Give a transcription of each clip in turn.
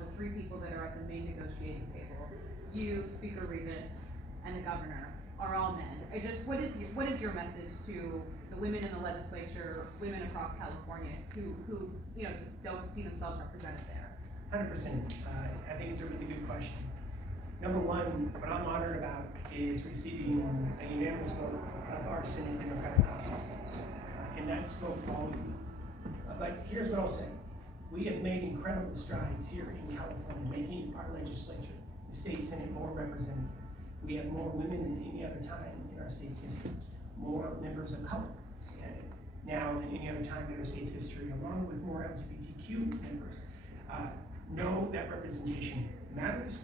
the three people that are at the main negotiating table, you, Speaker Rivas, and the governor, are all men. What is your message to the women in the legislature, women across California who just don't see themselves represented there? 100%. I think it's a really good question. Number one, what I'm honored about is receiving a unanimous vote of our Senate Democratic caucus, and that spoke volumes. But here's what I'll say. We have made incredible strides here in California, making our legislature, the state Senate, more representative. We have more women than any other time in our state's history, more members of color now than any other time in our state's history, along with more LGBTQ members. Know that representation matters,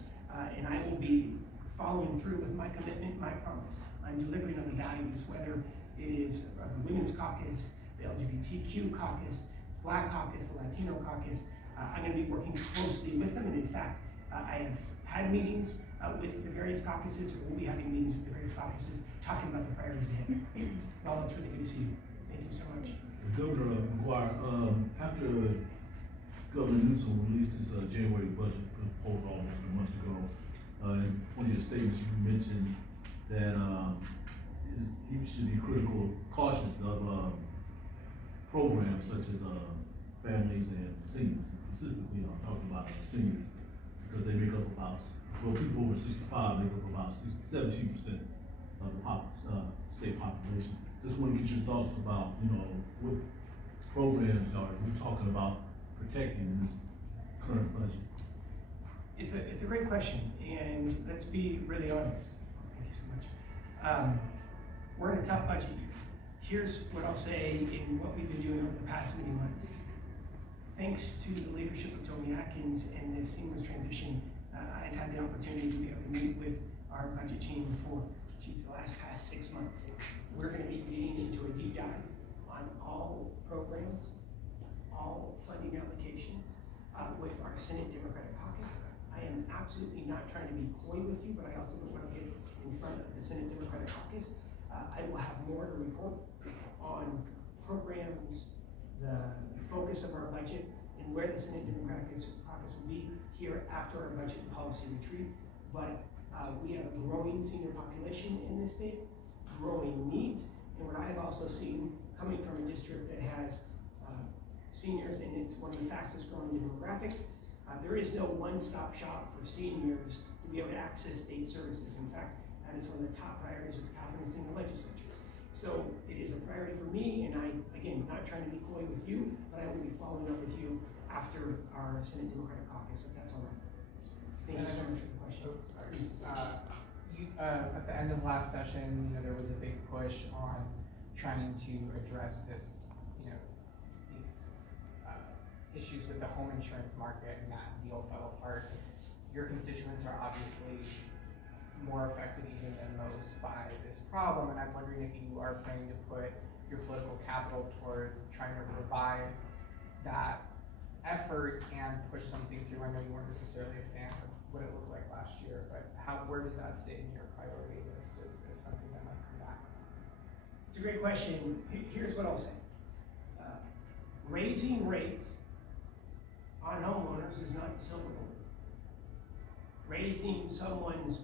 and I will be following through with my commitment, my promise. I'm delivering on the values, whether it is the Women's Caucus, the LGBTQ Caucus, Black Caucus, the Latino Caucus. I'm going to be working closely with them, and in fact, I have had meetings with the various caucuses, or we'll be having meetings with the various caucuses, talking about the priorities ahead. Well, it's really good to see you. Thank you so much. Governor McGuire, after Governor Newsom released his January budget proposal almost a month ago, in one of your statements you mentioned that he should be cautious of programs such as families and seniors. Specifically, I'm talking about seniors because they make up about, people over 65 make up about 17% of the state population. Just want to get your thoughts about, what programs are you talking about protecting in this current budget? It's a great question, and let's be really honest. Thank you so much. We're in a tough budget year. Here's what I'll say in what we've been doing over the past many months. Thanks to the leadership of Tony Atkins and this seamless transition, I've had the opportunity to be able to meet with our budget team for the past 6 months. We're going to be getting into a deep dive on all programs, all funding applications with our Senate Democratic Caucus. I am absolutely not trying to be coy with you, but I also don't want to get in front of the Senate Democratic Caucus. I will have more to report on programs, the focus of our budget, and where the Senate Democratic Caucus will be here after our budget and policy retreat. But we have a growing senior population in this state, growing needs, and what I have also seen coming from a district that has seniors, and it's one of the fastest growing demographics, there is no one-stop shop for seniors to be able to access state services. In fact, that is one of the top priorities of confidence in the legislature. So it is a priority for me, and I, again, not trying to be coy with you, but I will be following up with you after our Senate Democratic Caucus, if that's all right. Thank you so much for the question. At the end of last session, there was a big push on trying to address this, these issues with the home insurance market, and that deal fell apart. Your constituents are obviously more affected even than most by this problem, and I'm wondering if you are planning to put your political capital toward trying to revive that effort and push something through. I know you weren't necessarily a fan of what it looked like last year, but where does that sit in your priority list as something that might come back? It's a great question. Here's what I'll say. Raising rates on homeowners is not the silver bullet. Raising someone's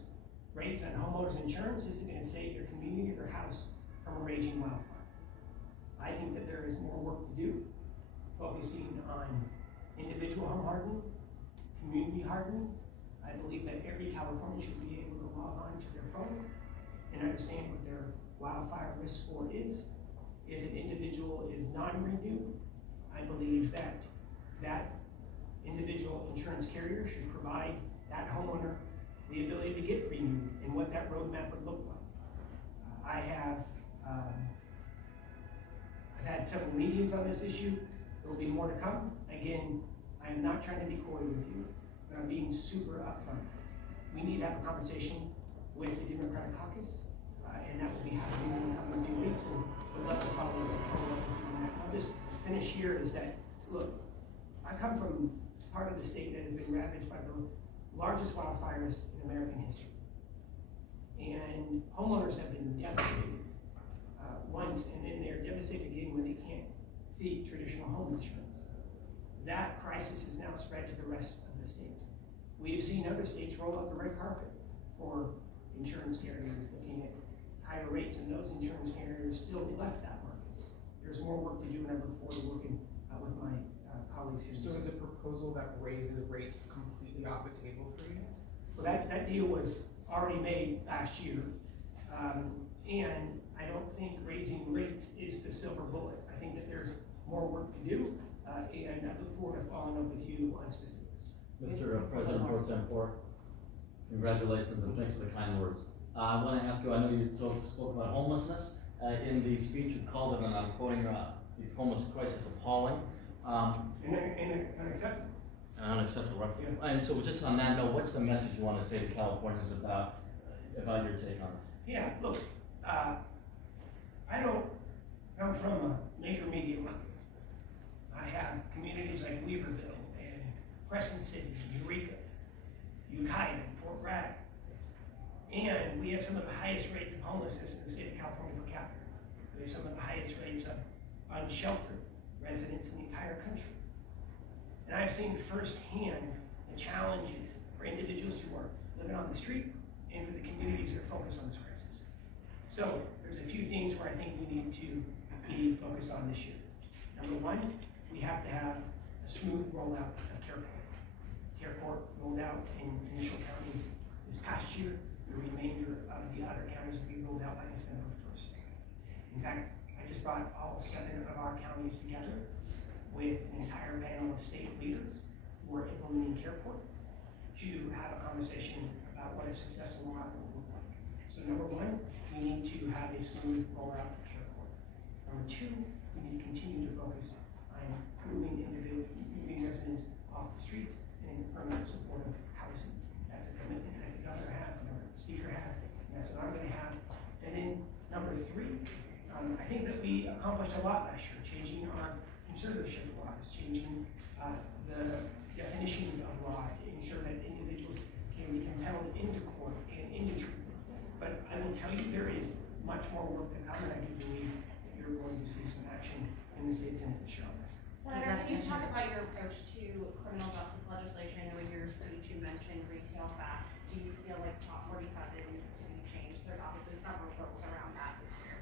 rates on homeowners insurance isn't going to save their community or their house from a raging wildfire. I think that there is more work to do, focusing on individual home hardening, community hardening. I believe that every Californian should be able to log on to their phone and understand what their wildfire risk score is. If an individual is non-renewed, I believe that that individual insurance carrier should provide that homeowner the ability to get renewed and what that roadmap would look like. I've had several meetings on this issue. There will be more to come. Again, I am not trying to be coy with you, but I'm being super upfront. We need to have a conversation with the Democratic Caucus, and that will be happening in a few weeks, and we'd love to follow up with you on that. I'll just finish here is that, look, I come from part of the state that has been ravaged by the largest wildfires in American history. And homeowners have been devastated once, and then they're devastated again when they can't see traditional home insurance. That crisis is now spread to the rest of the state. We have seen other states roll out the red carpet for insurance carriers, looking at higher rates, and those insurance carriers still left that market. There's more work to do, and I look forward to working with my colleagues here. So is a proposal that raises rates completely off the table for you? Well, that deal was already made last year, and I don't think raising rates is the silver bullet. I think that there's more work to do, and I look forward to following up with you on specifics. Mr. President Pro Tempore, congratulations and thanks for the kind words. I want to ask you, I know you spoke about homelessness. In the speech, you called it, and I'm quoting, the homeless crisis appalling. And unacceptable. Unacceptable, right? Yeah. And so just on that note, what's the message you want to say to Californians about your take on this? Yeah, look, I don't come from a major media market. I have communities like Weaverville and Crescent City, Eureka, Ukiah, Fort Bragg. And we have some of the highest rates of homelessness in the state of California per capita. We have some of the highest rates of unsheltered residents in the entire country. And I've seen firsthand the challenges for individuals who are living on the street and for the communities that are focused on this crisis. So there's a few things where I think we need to be focused on this year. Number one, we have to have a smooth rollout of CarePort. CarePort rolled out in initial counties this past year. The remainder of the other counties will be rolled out by December 1st. In fact, I just brought all 7 of our counties together with an entire panel of state leaders who are implementing CarePort to have a conversation about what a successful model will look like. So number one, we need to have a smooth rollout of CarePort. Number two, we need to continue to focus on moving residents off the streets and permanent supportive housing. That's a commitment that the governor has, and the speaker has, and that's what I'm going to have. And then number three, I think that we accomplished a lot last year, changing our conservatorship laws, changing the definitions of law to ensure that individuals can be compelled into court and into treatment. But I will tell you, there is much more work to come, and I do believe that you're going to see some action in the state Senate this year on this. Senator, can you talk about your approach to criminal justice legislation? I know in your speech you mentioned retail theft. Do you feel like Prop 47 needs to be changed? There's obviously several bills around that this year.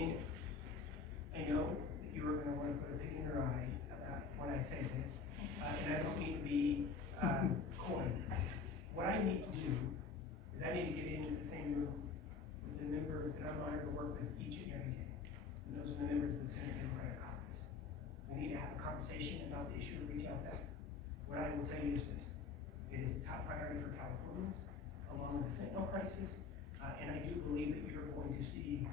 And I know that you are going to want to put a pig in your eye about when I say this, and I don't mean to be coy. What I need to do is I need to get into the same room with the members that I'm honored to work with each and every day. And those are the members of the Senate Democratic Caucus. We need to have a conversation about the issue of retail theft. What I will tell you is this: it is a top priority for Californians, along with the fentanyl crisis, and I do believe that you're going to see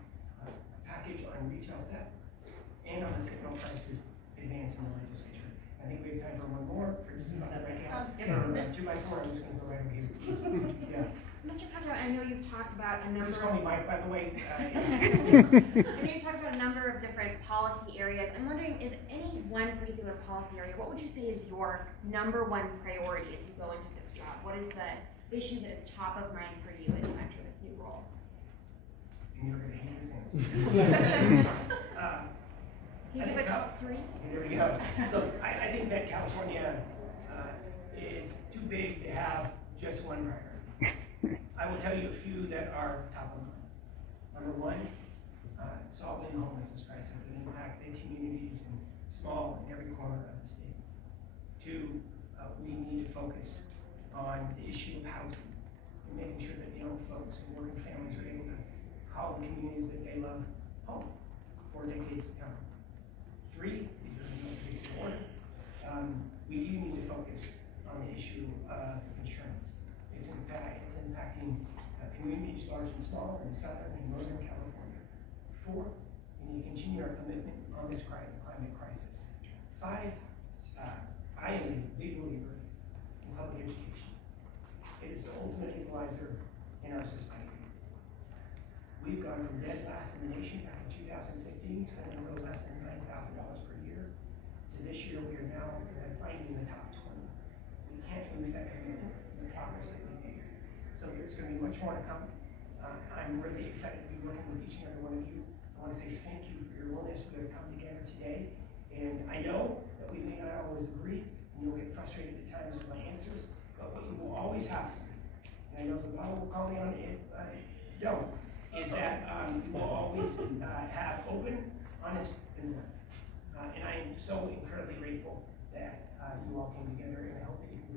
a package on retail theft and on the fentanyl crisis advance in the legislature. I think we have time for one more, for just about that right now. 2x4, I'm just going to go right over here. Yeah. Mr. Pedro, I know you've talked about a number Just call me Mike, by the way. I know you've talked about a number of different policy areas. I'm wondering, is any one particular policy area, what would you say is your #1 priority as you go into this job? What is the issue that is top of mind for you as you enter this new role? And you're going to hate this answer. Can you give a top 3? There we go. Look, I think that California is too big to have just one priority. I will tell you a few that are top of mind. Number one, solving the homelessness crisis that impact big communities and small in every corner of the state. Two, we need to focus on the issue of housing and making sure that young folks and working families are able to call the communities that they love home for decades to come. Three, we do need to focus on the issue of insurance. It's impacting communities large and small in Southern and Northern California. 4, we need to continue our commitment on this climate crisis. 5, I am a big believer in public education. It is the ultimate equalizer in our society. We've gone from dead last in the nation back in 2015, spending a little less than $9,000 per year, to this year we are now fighting in the top 20. We can't lose that commitment and the progress that we made. So there's going to be much more to come. I'm really excited to be working with each and every one of you. I want to say thank you for your willingness to come together today. And I know that we may not always agree, and you'll get frustrated at times with my answers, but but what you will always have, and I know some people will call me on it if I don't, is that you will always have open, honest, and work. And I am so incredibly grateful that you all came together, and I hope that you can